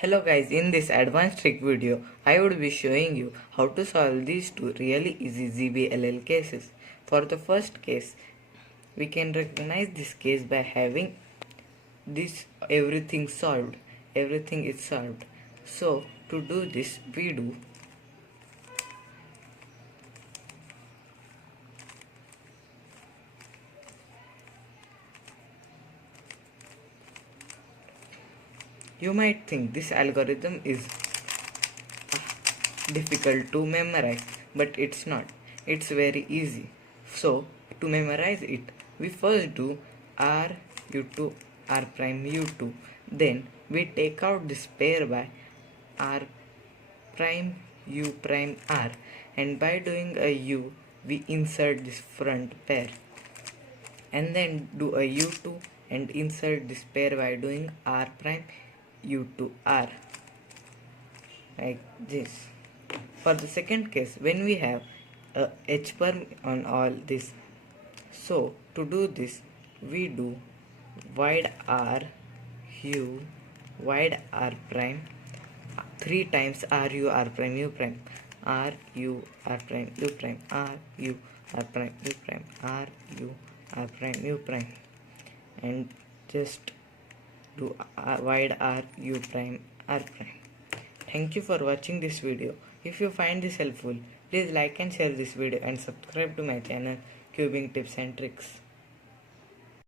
Hello guys, in this advanced trick video, I would be showing you how to solve these two really easy ZBLL cases. For the first case, we can recognize this case by having this everything solved. Everything is solved. So to do this, we do you might think this algorithm is difficult to memorize, but it's not. It's very easy. So to memorize it, we first do r u2 r prime u2, then we take out this pair by r prime u prime r, and by doing a u we insert this front pair, and then do a u2 and insert this pair by doing r prime u2 r, like this. For the second case, when we have a h perm on all this, so to do this we do wide r u wide r prime 3 times r u r prime u prime r u r prime u prime r u r prime u prime r u r prime u prime, and just do wide r u prime r prime. Thank you for watching this video. If you find this helpful, please like and share this video and subscribe to my channel Cubing Tips and Tricks.